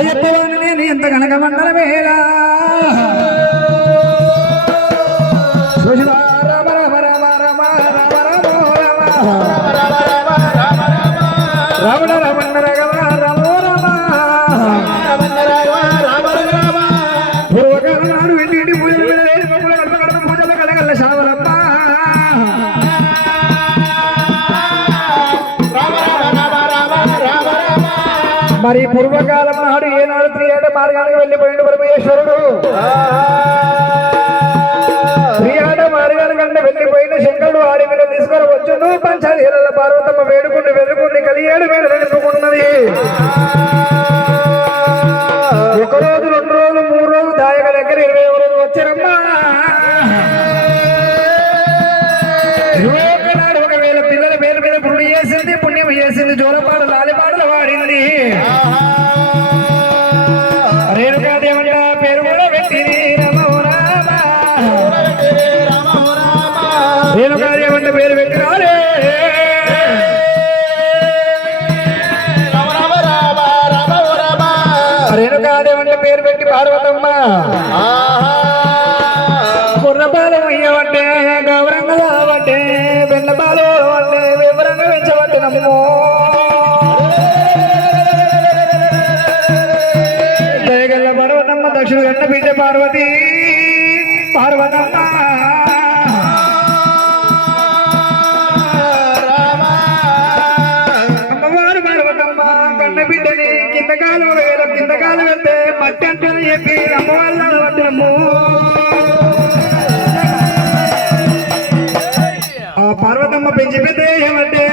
చెప్పవాని నేను ఎంత కనుక మండల వేళ చూసినా రామ రామ రామ రామ రామ రామ రామ మరి పూర్వకాలం నాడు ఏనాడు త్రియాట మార్గానికి వెళ్ళిపోయిండు పరమేశ్వరుడు. త్రియాట మార్గానికంటే వెళ్ళిపోయిన శంకరుడు ఆడి మీద తీసుకొని వచ్చును పంచాధీరల పార్వతమ్మ వేడుకుంటూ వెతుకుంది కలియాడు మీద వెతుకున్నది దక్షుడు దక్షిణ గంట బిడ్డ పార్వతి పార్వతమ్మ. అమ్మవారు పార్వతమ్మ కన్న బిడ్డని కింద కాలు వేల కింద కాలు వెళ్తే మట్టి అంటని చెప్పి అమ్మవాళ్ళు అనబట్టినమ్ము ఆ పార్వతమ్మ పెంచి పెద్ద ఏమంటే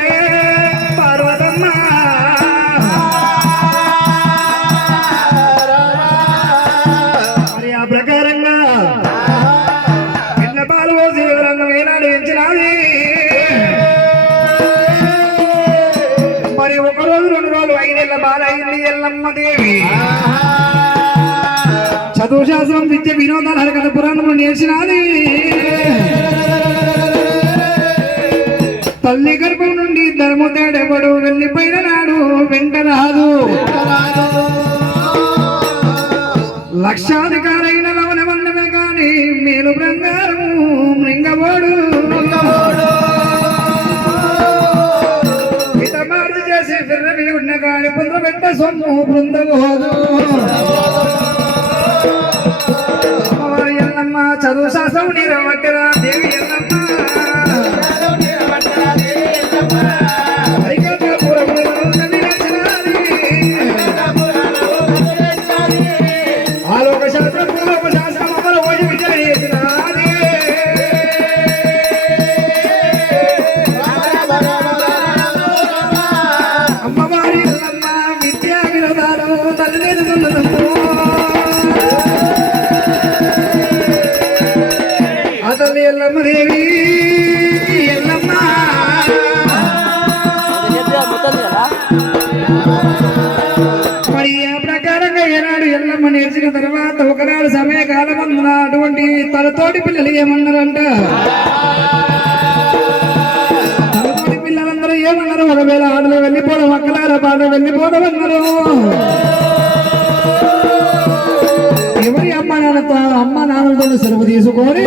చదువు విద్య వినోదాలు హరికథ పురాణములు నేర్చినది. తల్లి గర్భం నుండి ధర్మ తేడెవడు? వెళ్ళిపోయిన నాడు వెంట రాదు లక్షాధికారైన లవణ వన్నమే కాని మేలు బంగారము మృంగబోడు మితమార్చి చేసి ఫిర్రవి ఉన్న కాని పుండ్ర వెంట సొమ్ము బృందబోదు. చదువు శాస్త్రం నీరవట్టరా తలపాటి పిల్లలు ఏమన్నారంట తలపాటి పిల్లలందరూ ఏమన్నారు ఒకవేళ ఆటలు వెళ్ళిపోవడం అక్కలార పాట వెళ్ళిపోవడం అన్నారు ఎవరి అమ్మ నాన్నతో అమ్మ నాన్నలతో సెలవు తీసుకొని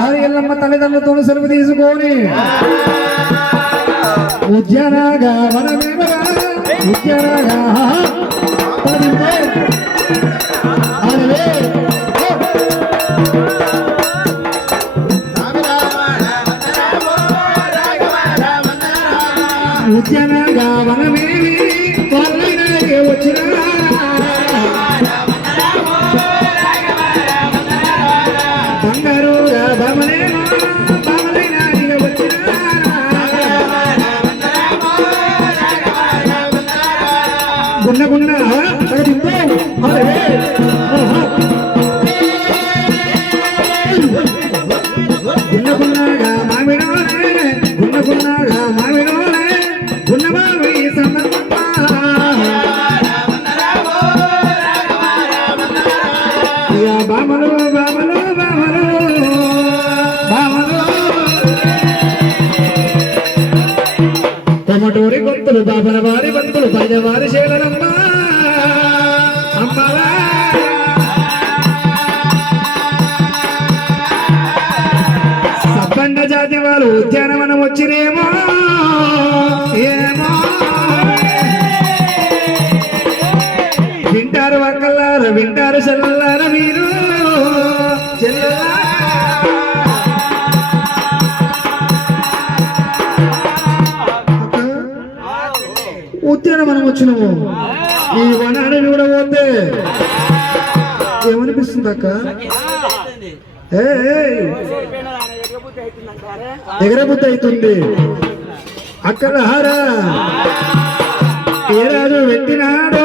హరి ఎల్లమ్మ తల్లిదండ్రులతో సెలవు తీసుకొని ఉద్యానగా వనమేమరా ఉద్యానగా పదింపే అరవే ఉద్యానగా వనమేమి వాళ్ళైనాకే వచ్చిన బంగారుగా బమనేమో బమలైనాకే వచ్చిన గున్న గున్న సబ్బండ జాతి వాళ్ళు ఉద్యానవనం వచ్చినేమో ఏమో? వింటారు అక్కల్లార వింటారు చెల్లల్లార మీరు. ఉద్యానవనం వచ్చినాము. ఈ వనాన్ని కూడా పోతే ఏమనిపిస్తుంది అక్క ఏ ఎగరబుద్ధి అవుతుంది అక్కడ హారా. ఏ రాజు వెట్టినాడో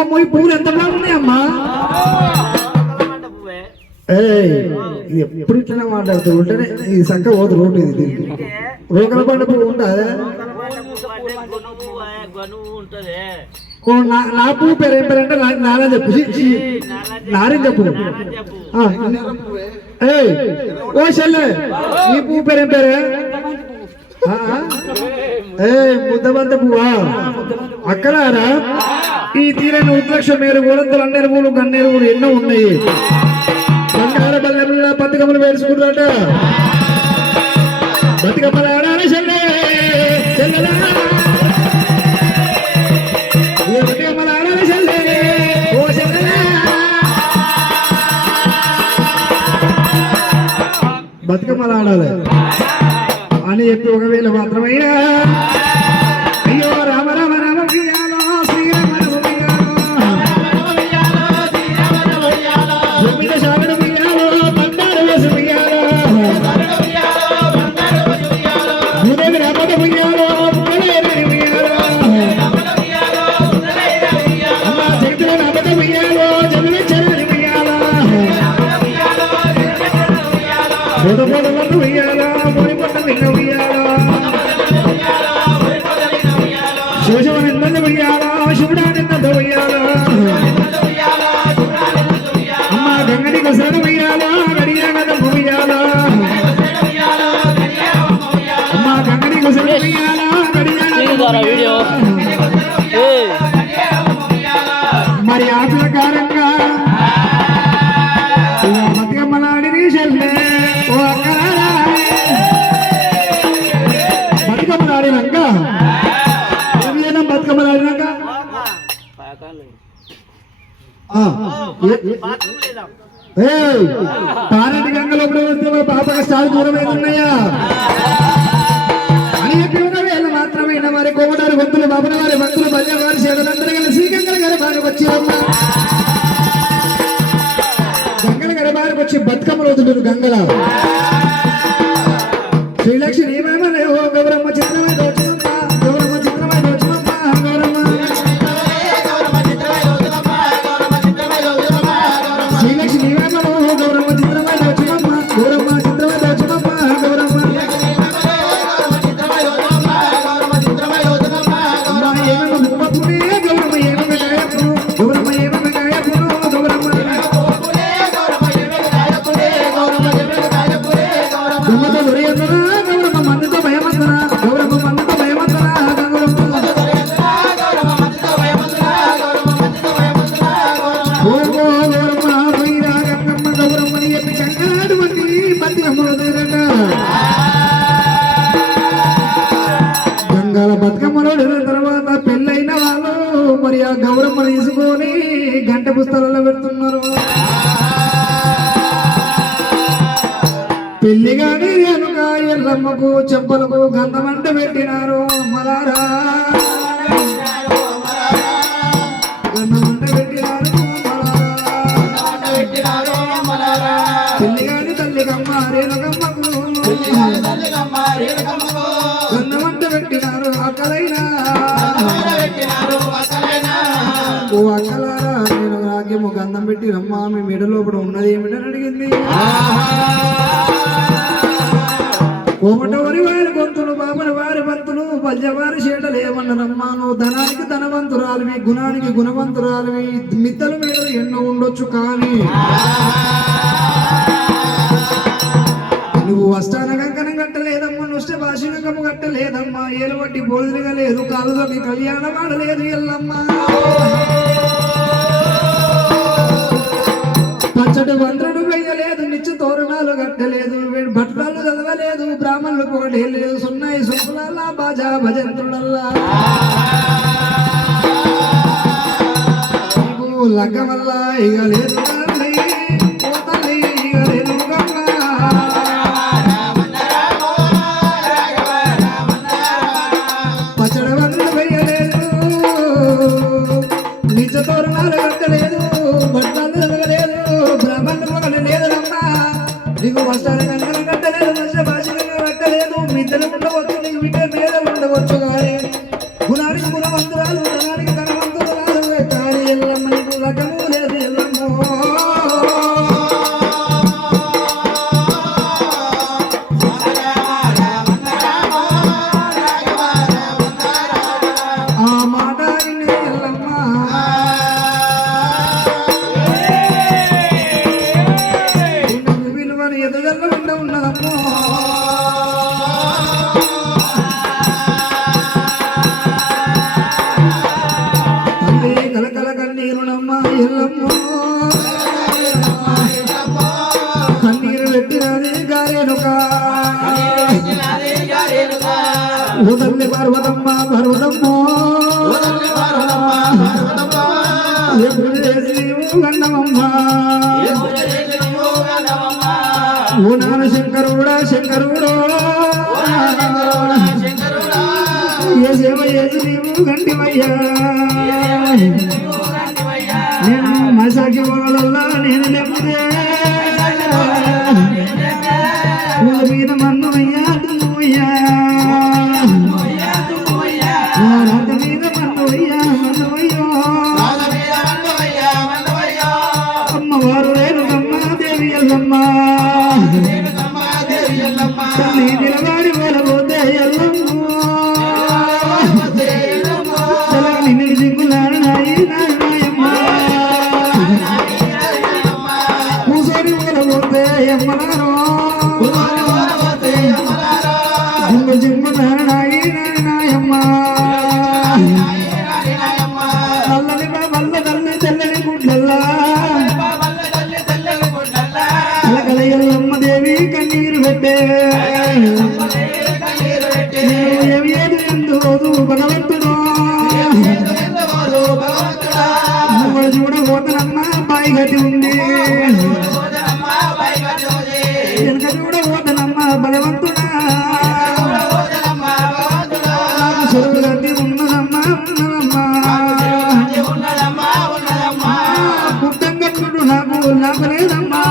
అమ్మ, ఈ పూలు ఎంత బాగున్నాయి అమ్మా? ఏయ్, ఇది ఎప్పుడు ఇట్లనే మాట్లాడుతూ ఉంటేనే ఈ సంఖ పోదు రోడ్డు ఇది దీనికి. రోగల పండు పువ్వు ఓ నా నా పువ్వు పేరు ఏం పేరు అంటే నా- నారా చెప్పు. చి, చి, నారింజ పువ్వు ఏయ్ ఓ చెల్లె. నీ పువ్వు పేరు ఏం పేరు? ఆ, ముద్దబంత పువ్వా? అక్కడారా ఈ తీరైన ఉద్రక్ష మేరు గోరంతలు అన్నెరువులు గన్నెరువులు ఎన్నో ఉన్నాయి. బంగార బల్లెముల బతుకమ్మలు వేసుకుంటారట. బతుకమ్మలు ఆడాలి చెల్లె చెల్లెలా బతుకమ్మలు ఆడాలి. అని చెప్పి ఒకవేళ మాత్రమయ్యా Was there any ఏయ్, గంగలో ఇప్పుడు వస్తే మా పాప కష్టాలు దూరం వేళ మాత్రమైన మరి కోమటారు గొంతులు బాబుల వారి భక్తులు బల్య వారి సేవలందరూ కలిసి గంగల గర్భానికి వచ్చి అమ్మ గంగల గర్భానికి వచ్చి బతుకమ్మ రోజులు గంగల గంట పెడుతున్నారు. పెళ్ళి గాని వెనుక ఎల్లమ్మకు చెంపలకు గంధమంట పెట్టినారు మలారా గంధమంట పెట్టినారు మలారా పెళ్ళి గాని తల్లి కమ్మ రేణుకమ్మకు. అక్కలైనా ఓ అక్కలారా నేను రాగి గంధం పెట్టి రమ్మా మీ మెడ లోపల ఉన్నది ఏమిటని అడిగింది. కోమటవరి వారి గొంతులు బాబుల వారి బంతులు పద్యవారి చేటలు ఏమన్నారమ్మా నువ్వు ధనానికి ధనవంతురాలివి గుణానికి గుణవంతురాలివి మిద్దల మీద ఎన్నో ఉండొచ్చు కానీ నువ్వు వస్తాన కంకణం కట్టలేదమ్మా నుష్ట భాషణకము కట్టలేదమ్మా ఏలు వడ్డి బోధనగా లేదు కాలుదొకి కళ్యాణం ఆడలేదు ఎల్లమ్మా. పచ్చడి మంత్రుడు వెయ్యలేదు నిత్య తోరణాలు కట్టలేదు వీడు భట్టాలు చదవలేదు బ్రాహ్మణులు కూడా లేదు సున్నాయి సుంకులల్లా బాజా భజంతుడల్లా లగ్గమల్లా ఇక లేదు. నీకు వస్త్రాలు నాన్న శంకరుడా శంకరుడో. ఏ సేవ చేసి నీవు గంటివయ్యా. నేను మసాకి పొగలల్లా నేను లేకపోతే బాయి ఉంది వెనక చూడబోతనమ్మ భగవంతుడా చెరువు గట్టి ఉన్నదమ్మా. ఉన్నదమ్మా పుట్టం కట్టుడు నాకు నాకు లేదమ్మా.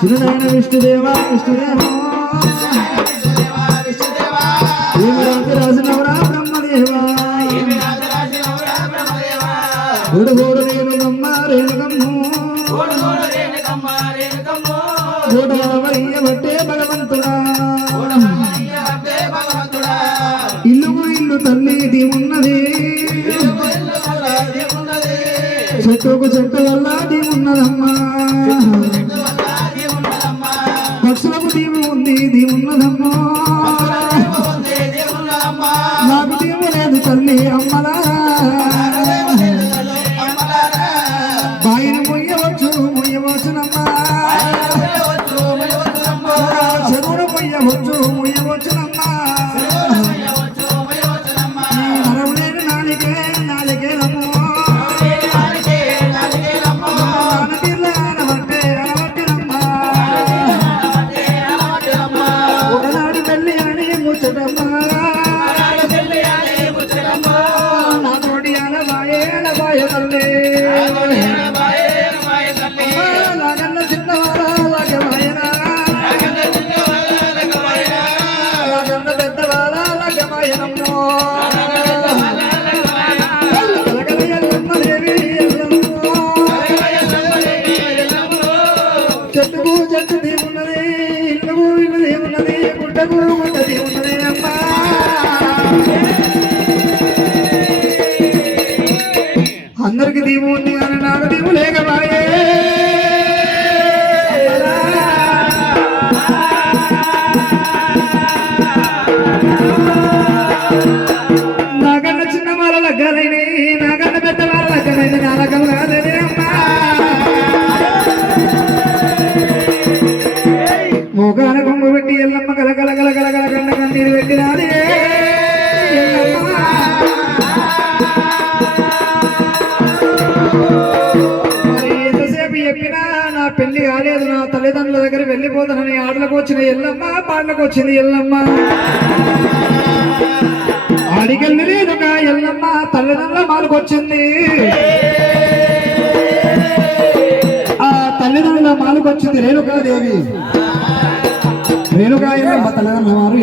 శ్రీనారాయణ విష్ణుదేవా విష్ణుదేవా. ఏమి రాత్రి రాసినవరా బ్రహ్మదేవా నేను నమ్మ రేణుకమ్ము గోడవయ్య బట్టే భగవంతుడా. ఇల్లుకు ఇల్లు తల్లిది ఉన్నది. చెట్టుకు చెట్టు వల్లది ఉన్నదమ్మా. పక్షులకు దీవు ఉంది ఇది ఉన్నదమ్మా. దేవుణ్ణి అన్నాడు నీవు లేకవా పండుగ వచ్చింది ఎల్లమ్మ. అడిగెళ్ళి లేదుక ఎల్లమ్మ తల్లిదండ్రుల మాలకు వచ్చింది ఆ తల్లిదండ్రుల మాలకు వచ్చింది రేణుకాదేవి రేణుకాయ తల్లిదండ్రుల వారు